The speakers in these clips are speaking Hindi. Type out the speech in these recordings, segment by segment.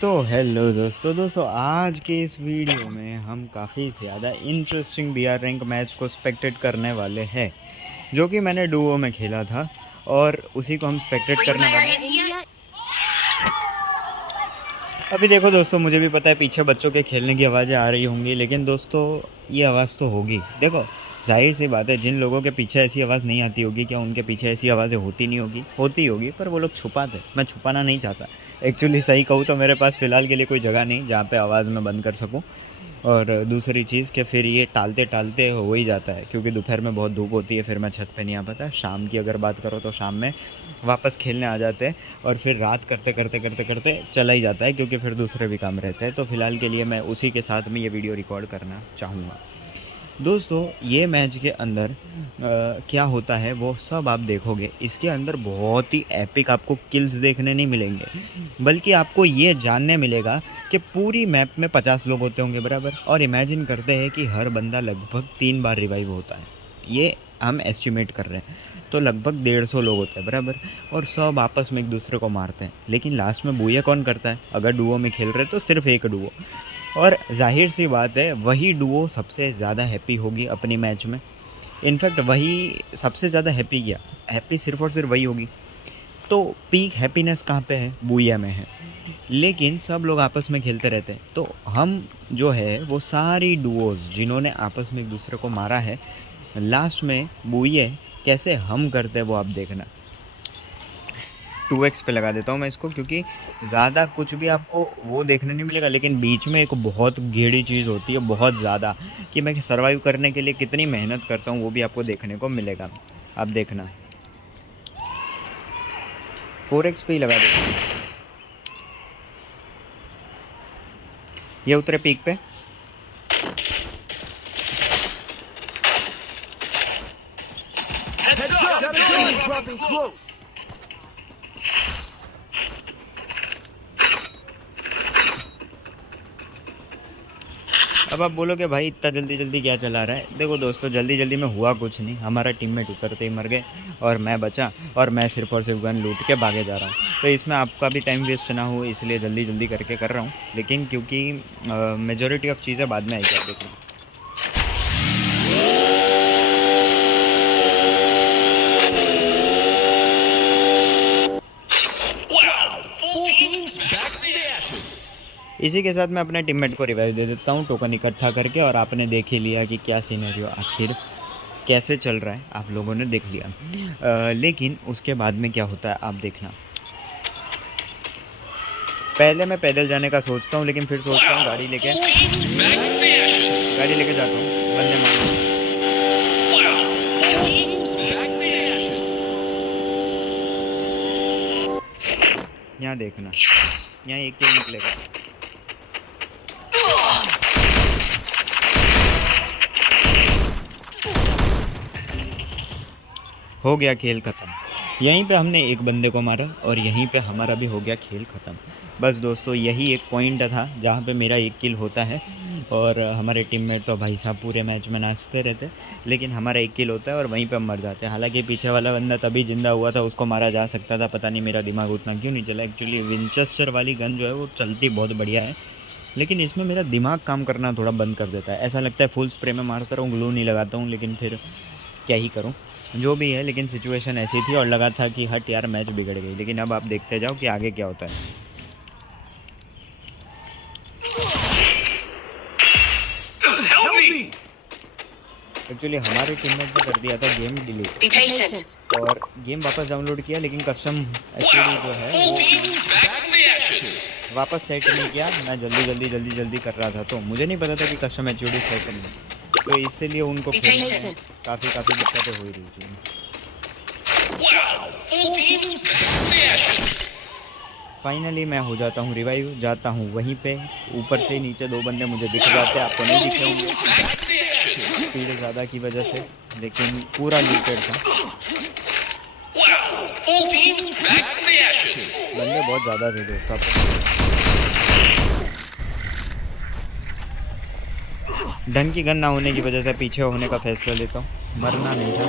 तो हेलो दोस्तों आज के इस वीडियो में हम काफ़ी ज़्यादा इंटरेस्टिंग बीआर रैंक मैच को स्पेक्टेट करने वाले हैं, जो कि मैंने डुओ में खेला था और उसी को हम स्पेक्टेट करने वाले हैं। अभी देखो दोस्तों, मुझे भी पता है पीछे बच्चों के खेलने की आवाज़ें आ रही होंगी, लेकिन दोस्तों ये आवाज़ तो होगी। देखो, जाहिर सी बात है, जिन लोगों के पीछे ऐसी आवाज़ नहीं आती होगी, क्या उनके पीछे ऐसी आवाज़ें होती नहीं होती होगी, पर वो लोग छुपाते। मैं छुपाना नहीं चाहता। एक्चुअली सही कहूँ तो मेरे पास फ़िलहाल के लिए कोई जगह नहीं जहाँ पे आवाज़ मैं बंद कर सकूँ। और दूसरी चीज़ कि फिर ये टालते हो ही जाता है, क्योंकि दोपहर में बहुत धूप होती है, फिर मैं छत पे नहीं आ पाता। शाम की अगर बात करो तो शाम में वापस खेलने आ जाते हैं और फिर रात करते चला ही जाता है, क्योंकि फिर दूसरे भी काम रहते हैं। तो फ़िलहाल के लिए मैं उसी के साथ में ये वीडियो रिकॉर्ड करना चाहूँगा। दोस्तों, ये मैच के अंदर क्या होता है वो सब आप देखोगे। इसके अंदर बहुत ही एपिक आपको किल्स देखने नहीं मिलेंगे, बल्कि आपको ये जानने मिलेगा कि पूरी मैप में 50 लोग होते होंगे बराबर, और इमेजिन करते हैं कि हर बंदा लगभग 3 बार रिवाइव होता है। ये हम एस्टिमेट कर रहे हैं, तो लगभग 150 लोग होते हैं बराबर, और सब आपस में एक दूसरे को मारते हैं। लेकिन लास्ट में बुया कौन करता है? अगर डुओ में खेल रहे तो सिर्फ एक डुओ, और जाहिर सी बात है वही डुओ सबसे ज़्यादा हैप्पी होगी अपनी मैच में। इनफैक्ट वही सबसे ज़्यादा हैप्पी, किया हैप्पी सिर्फ और सिर्फ वही होगी। तो पीक हैप्पीनेस कहाँ पे है? बुया में है। लेकिन सब लोग आपस में खेलते रहते हैं, तो हम जो है वो सारी डुओज जिन्होंने आपस में एक दूसरे को मारा है, लास्ट में बुए कैसे हम करते हैं वो आप देखना। 2x पे लगा देता हूँ मैं इसको, क्योंकि ज़्यादा कुछ भी आपको वो देखने नहीं मिलेगा, लेकिन बीच में एक बहुत गेड़ी चीज़ होती है, बहुत ज़्यादा, कि मैं सर्वाइव करने के लिए कितनी मेहनत करता हूँ वो भी आपको देखने को मिलेगा। आप देखना, 4x पे ही लगा देता हूँ। ये उतरे पीक पे, अब आप बोलोगे भाई इतना जल्दी क्या चला रहा है? देखो दोस्तों, जल्दी में हुआ कुछ नहीं। हमारा टीममेट उतरते ही मर गए और मैं बचा, और मैं सिर्फ और सिर्फ गन लूट के भागे जा रहा हूँ। तो इसमें आपका भी टाइम वेस्ट ना हो, इसलिए जल्दी करके कर रहा हूँ। लेकिन क्योंकि मेजॉरिटी ऑफ चीज़ें बाद में आएगी, आप देखो। इसी के साथ मैं अपने टीममेट को रिवाइव दे देता हूँ टोकन इकट्ठा करके, और आपने देख ही लिया कि क्या सिनेरियो आखिर कैसे चल रहा है, आप लोगों ने देख लिया। लेकिन उसके बाद में क्या होता है आप देखना। पहले मैं पैदल जाने का सोचता हूँ, लेकिन फिर सोचता हूँ गाड़ी लेके जाता हूँ, बंदे मारता हूँ। यहाँ देखना, यहाँ एक किल निकलेगा। हो गया खेल ख़त्म। यहीं पे हमने एक बंदे को मारा और यहीं पे हमारा भी हो गया खेल ख़त्म। बस दोस्तों, यही एक पॉइंट था जहाँ पे मेरा एक किल होता है, और हमारे टीममेट तो भाई साहब पूरे मैच में नाचते रहते, लेकिन हमारा एक किल होता है और वहीं पे हम मर जाते हैं। हालांकि पीछे वाला बंदा तभी जिंदा हुआ था, उसको मारा जा सकता था। पता नहीं मेरा दिमाग उतना क्यों नहीं चला। एक्चुअली विंचेस्टर वाली गन जो है वो चलती बहुत बढ़िया है, लेकिन इसमें मेरा दिमाग काम करना थोड़ा बंद कर देता है। ऐसा लगता है फुल स्प्रे में मारता रहूँ, ग्लू नहीं लगाता हूँ, लेकिन फिर क्या ही करूँ, जो भी है। लेकिन सिचुएशन ऐसी थी और लगा था कि हट यार मैच बिगड़ गई। लेकिन अब आप देखते जाओ कि आगे क्या होता है। एक्चुअली हमारे टीममेट ने कर दिया था गेम डिलीट और गेम वापस डाउनलोड किया, लेकिन कस्टम एक्चुअली जो है वो वापस सेट नहीं किया। मैं जल्दी कर रहा था, तो मुझे नहीं पता था कि कस्टम एक्चुअली सेट नहीं, तो इसलिए उनको काफ़ी दिक्कतें हो रही थी। फाइनली मैं हो जाता हूँ रिवाइव, जाता हूँ वहीं पे। ऊपर से नीचे 2 बंदे मुझे दिख जाते हैं, आपको नहीं दिखे होंगे स्पीड ज़्यादा की वजह से, लेकिन पूरा लूटेड था। बंदे बहुत ज़्यादा थे दोस्तों। ढंग की गन ना होने की वजह से पीछे होने का फैसला लेता हूँ, मरना नहीं था।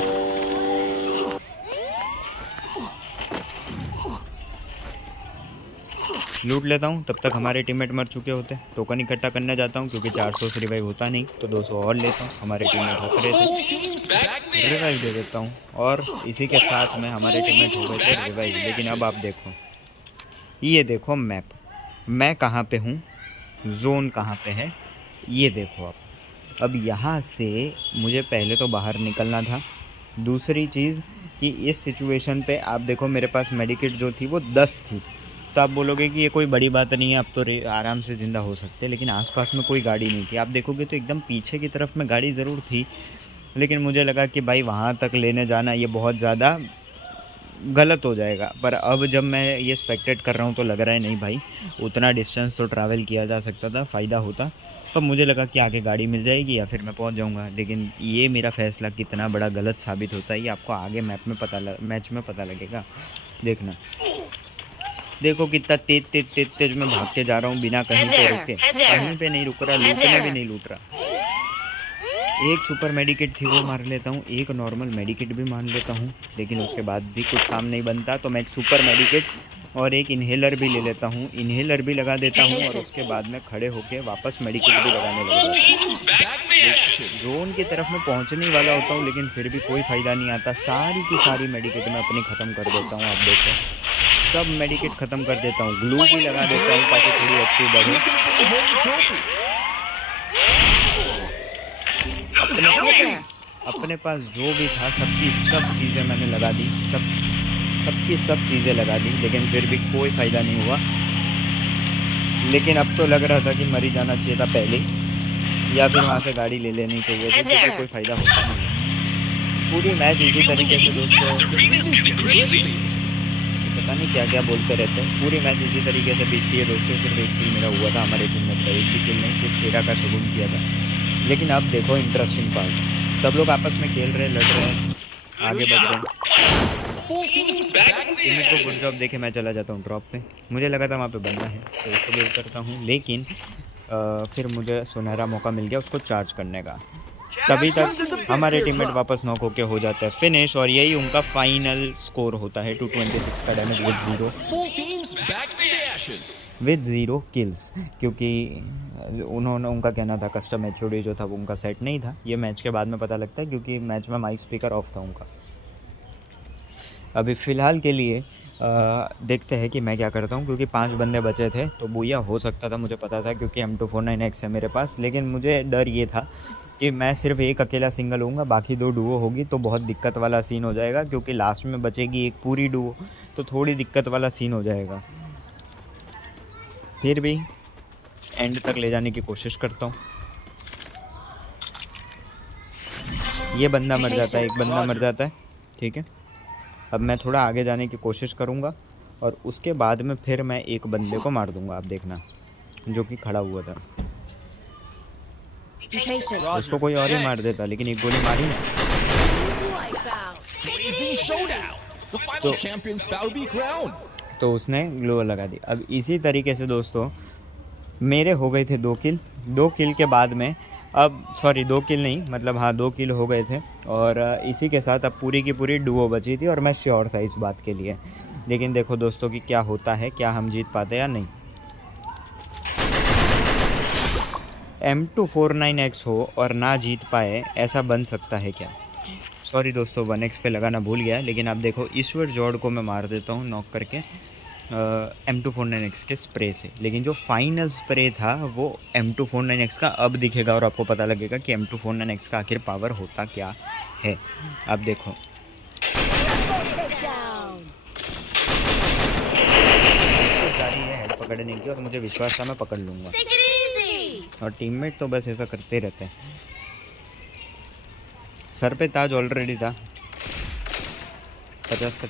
लूट लेता हूँ, तब तक हमारे टीममेट मर चुके होते। टोकन इकट्ठा करने जाता हूँ क्योंकि 400 से रिवाइव होता नहीं, तो 200 और लेता हूँ। हमारे टीममेट हंस रहे थे, रिवाइव दे देता हूँ और इसी के साथ में हमारे टीममेट हो गए थे रिवाइव। लेकिन अब आप देखो, ये देखो मैप, मैं कहाँ पे हूँ, जोन कहाँ पे है, ये देखो आप। अब यहाँ से मुझे पहले तो बाहर निकलना था। दूसरी चीज़ कि इस सिचुएशन पे आप देखो मेरे पास मेडिकेट जो थी वो 10 थी, तो आप बोलोगे कि ये कोई बड़ी बात नहीं है, अब तो आराम से ज़िंदा हो सकते। लेकिन आसपास में कोई गाड़ी नहीं थी। आप देखोगे तो एकदम पीछे की तरफ में गाड़ी ज़रूर थी, लेकिन मुझे लगा कि भाई वहाँ तक लेने जाना ये बहुत ज़्यादा गलत हो जाएगा। पर अब जब मैं ये स्पेक्टेट कर रहा हूँ तो लग रहा है नहीं भाई, उतना डिस्टेंस तो ट्रैवल किया जा सकता था, फ़ायदा होता। तो मुझे लगा कि आगे गाड़ी मिल जाएगी या फिर मैं पहुँच जाऊँगा। लेकिन ये मेरा फ़ैसला कितना बड़ा गलत साबित होता है ये आपको आगे मैच में पता लगेगा। देखना, देखो कितना तेज मैं भाग के जा रहा हूँ बिना कहीं पे रुके, कहीं पे नहीं रुक रहा, लूटने भी नहीं लूट रहा। एक सुपर मेडिकेट थी वो मार लेता हूँ, एक नॉर्मल मेडिकेट भी मान लेता हूँ, लेकिन उसके बाद भी कुछ काम नहीं बनता। तो मैं एक सुपर मेडिकेट और एक इन्हेलर भी ले लेता हूँ, इन्हेलर भी लगा देता हूँ और उसके बाद में खड़े होके वापस मेडिकेट भी लगाने लग जाता हूँ। जोन की तरफ में पहुँचने वाला होता हूँ, लेकिन फिर भी कोई फ़ायदा नहीं आता। सारी की सारी मेडिकेट मैं अपनी ख़त्म कर देता हूँ। आप देखो, सब मेडिकेट ख़त्म कर देता हूँ, ग्लू भी लगा देता हूँ ताकि थोड़ी अच्छी बढ़े। अपने पास जो भी था सबकी सब चीज़ें मैंने लगा दी, सबकी सब चीज़ें लगा दी, लेकिन फिर भी कोई फ़ायदा नहीं हुआ। लेकिन अब तो लग रहा था कि मर ही जाना चाहिए था पहले, या फिर वहाँ से गाड़ी ले लेनी चाहिए थी, क्योंकि कोई फ़ायदा होता नहीं। पूरी मैच इसी तरीके से दोस्तों, पता नहीं क्या क्या बोलते रहते हैं, पूरी मैच इसी तरीके से बीतती है दोस्तों। सिर्फ एक किल मेरा हुआ था, हमारे टीम में एक भी किल नहीं, सिर्फ 13 का शगुन किया था। लेकिन अब देखो इंटरेस्टिंग पार्ट, सब लोग आपस में खेल रहे, लड़ रहे हैं, आगे बढ़ रहे हैं। टीममेट को गुड जॉब देके मैं चला जाता हूँ ड्रॉप पे। मुझे लगा था वहाँ पे बंदा है तो उसको भी करता हूँ, लेकिन फिर मुझे सुनहरा मौका मिल गया उसको चार्ज करने का। तभी तक हमारे टीममेट वापस नॉक होके हो जाता है फिनिश, और यही उनका फाइनल स्कोर होता है 226 का डैमेज विद 0 किल्स, क्योंकि उनका कहना था कस्टम एचओडी जो था वो उनका सेट नहीं था। ये मैच के बाद में पता लगता है, क्योंकि मैच में माइक स्पीकर ऑफ था उनका। अभी फ़िलहाल के लिए देखते हैं कि मैं क्या करता हूँ, क्योंकि 5 बंदे बचे थे तो बुया हो सकता था, मुझे पता था, क्योंकि M249X है मेरे पास। लेकिन मुझे डर ये था कि मैं सिर्फ एक अकेला सिंगल होऊंगा, बाकी 2 डुओ होगी तो बहुत दिक्कत वाला सीन हो जाएगा, क्योंकि लास्ट में बचेगी एक पूरी डुओ, तो थोड़ी दिक्कत वाला सीन हो जाएगा। फिर भी एंड तक ले जाने की कोशिश करता हूँ। ये बंदा मर जाता है, एक बंदा मर जाता है, ठीक है। अब मैं थोड़ा आगे जाने की कोशिश करूँगा और उसके बाद में फिर मैं एक बंदे को मार दूँगा, आप देखना, जो कि खड़ा हुआ था। उसको कोई और ही मार देता, लेकिन एक गोली मारी ना तो उसने ग्लो लगा दी। अब इसी तरीके से दोस्तों मेरे हो गए थे 2 किल। 2 किल के बाद में अब 2 किल नहीं, मतलब हाँ 2 किल हो गए थे, और इसी के साथ अब पूरी की पूरी डुओ बची थी, और मैं श्योर था इस बात के लिए। लेकिन देखो दोस्तों कि क्या होता है, क्या हम जीत पाते या नहीं। M249X हो और ना जीत पाए, ऐसा बन सकता है क्या? सॉरी दोस्तों, 1x पे लगाना भूल गया। लेकिन आप देखो ईश्वर जॉर्ड को मैं मार देता हूँ नॉक करके M249X के स्प्रे से। लेकिन जो फाइनल स्प्रे था वो M249X का अब दिखेगा, और आपको पता लगेगा कि M249X का आखिर पावर होता क्या है। आप देखो जारी है हेड पकड़ने की, और मुझे विश्वास था मैं पकड़ लूँगा, और टीममेट तो बस ऐसा करते रहते हैं। सर पे ताज ऑलरेडी था, 50 का,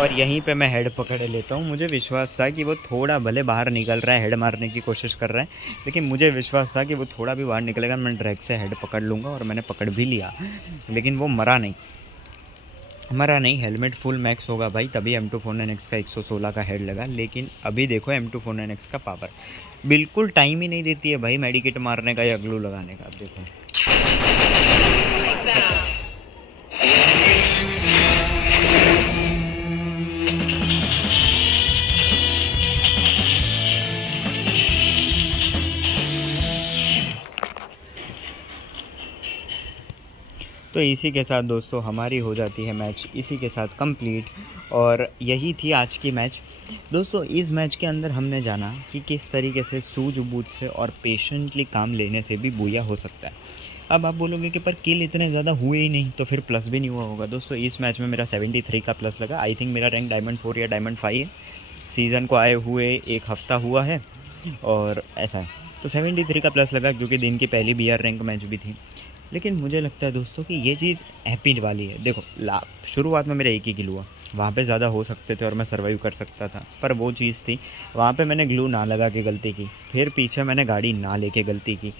और यहीं पे मैं हेड पकड़ लेता हूँ। मुझे विश्वास था कि वो थोड़ा भले बाहर निकल रहा है, हेड मारने की कोशिश कर रहा है, लेकिन मुझे विश्वास था कि वो थोड़ा भी बाहर निकलेगा, मैं डायरेक्ट से हेड पकड़ लूँगा, और मैंने पकड़ भी लिया। लेकिन वो मरा नहीं, हेलमेट फुल मैक्स होगा भाई, तभी M249X का 116 का हेड लगा। लेकिन अभी देखो M249X का पावर बिल्कुल टाइम ही नहीं देती है भाई मेडिकेट मारने का या ग्लू लगाने का। आप देखो तो इसी के साथ दोस्तों हमारी हो जाती है मैच इसी के साथ कंप्लीट। और यही थी आज की मैच। दोस्तों इस मैच के अंदर हमने जाना कि किस तरीके से सूझबूझ से और पेशेंटली काम लेने से भी बूया हो सकता है। अब आप बोलोगे कि पर किल इतने ज़्यादा हुए ही नहीं तो फिर प्लस भी नहीं हुआ होगा। दोस्तों इस मैच में मेरा 73 का प्लस लगा। आई थिंक मेरा रैंक डायमंड 4 या डायमंड 5 है। सीज़न को आए हुए 1 हफ़्ता हुआ है और ऐसा है। तो 73 का प्लस लगा क्योंकि दिन की पहली BR रैंक मैच भी थी। लेकिन मुझे लगता है दोस्तों कि ये चीज़ हैप्पी वाली है। देखो शुरुआत में मेरा 1 ही किल हुआ, वहाँ पे ज़्यादा हो सकते थे और मैं सर्वाइव कर सकता था, पर वो चीज़ थी वहाँ पे मैंने ग्लू ना लगा के गलती की, फिर पीछे मैंने गाड़ी ना लेके गलती की,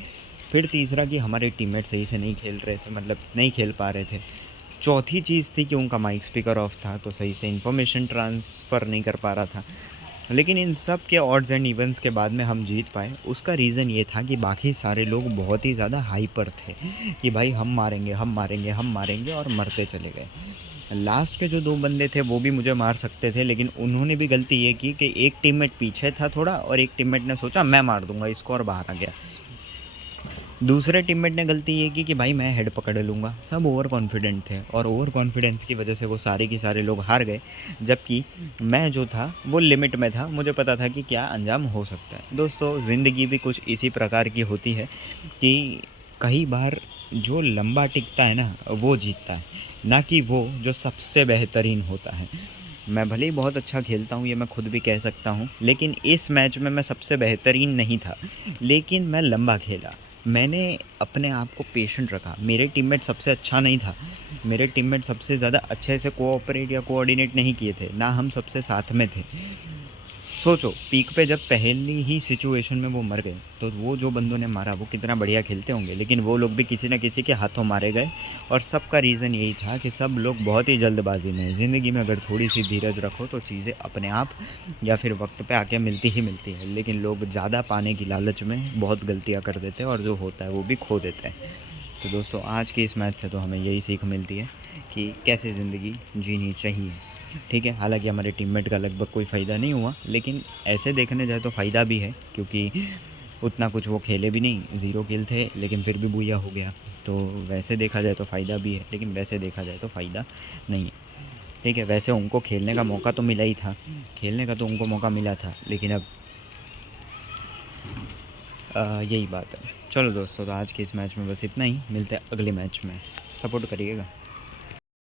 फिर तीसरा कि हमारे टीममेट सही से नहीं खेल रहे थे, मतलब नहीं खेल पा रहे थे। चौथी चीज़ थी कि उनका माइक स्पीकर ऑफ था तो सही से इन्फॉर्मेशन ट्रांसफ़र नहीं कर पा रहा था। लेकिन इन सब के ऑड्स एंड इवेंट्स के बाद में हम जीत पाए। उसका रीज़न ये था कि बाकी सारे लोग बहुत ही ज़्यादा हाइपर थे कि भाई हम मारेंगे हम मारेंगे हम मारेंगे, और मरते चले गए। लास्ट के जो 2 बंदे थे वो भी मुझे मार सकते थे, लेकिन उन्होंने भी गलती ये की कि एक टीममेट पीछे था थोड़ा और एक टीममेट ने सोचा मैं मार दूंगा इसको और बाहर आ गया। दूसरे टीममेट ने गलती ये की कि भाई मैं हेड पकड़ लूँगा। सब ओवर कॉन्फिडेंट थे और ओवर कॉन्फिडेंस की वजह से वो सारे के सारे लोग हार गए, जबकि मैं जो था वो लिमिट में था। मुझे पता था कि क्या अंजाम हो सकता है। दोस्तों ज़िंदगी भी कुछ इसी प्रकार की होती है कि कई बार जो लंबा टिकता है ना वो जीतता है, ना कि वो जो सबसे बेहतरीन होता है। मैं भले ही बहुत अच्छा खेलता हूँ, ये मैं खुद भी कह सकता हूँ, लेकिन इस मैच में मैं सबसे बेहतरीन नहीं था, लेकिन मैं लंबा खेला। मैंने अपने आप को पेशेंट रखा। मेरे टीममेट सबसे अच्छा नहीं था, मेरे टीममेट सबसे ज़्यादा अच्छे से कोऑपरेट या कोऑर्डिनेट नहीं किए थे, ना हम सबसे साथ में थे। सोचो पीक पे जब पहली ही सिचुएशन में वो मर गए, तो वो जो बंदों ने मारा वो कितना बढ़िया खेलते होंगे, लेकिन वो लोग भी किसी न किसी के हाथों मारे गए। और सबका रीज़न यही था कि सब लोग बहुत ही जल्दबाजी में। ज़िंदगी में अगर थोड़ी सी धीरज रखो तो चीज़ें अपने आप या फिर वक्त पे आके मिलती ही मिलती है, लेकिन लोग ज़्यादा पाने की लालच में बहुत गलतियाँ कर देते हैं और जो होता है वो भी खो देते हैं। तो दोस्तों आज की इस मैच से तो हमें यही सीख मिलती है कि कैसे ज़िंदगी जीनी चाहिए। ठीक है, हालांकि हमारे टीममेट का लगभग कोई फ़ायदा नहीं हुआ, लेकिन ऐसे देखने जाए तो फ़ायदा भी है क्योंकि उतना कुछ वो खेले भी नहीं, 0 किल थे, लेकिन फिर भी बूया हो गया। तो वैसे देखा जाए तो फ़ायदा भी है, लेकिन वैसे देखा जाए तो फ़ायदा नहीं है। ठीक है, वैसे उनको खेलने का मौका तो मिला ही था, खेलने का तो उनको मौका मिला था, लेकिन अब यही बात है। चलो दोस्तों, तो आज के इस मैच में बस इतना ही। मिलते हैं अगले मैच में, सपोर्ट करिएगा।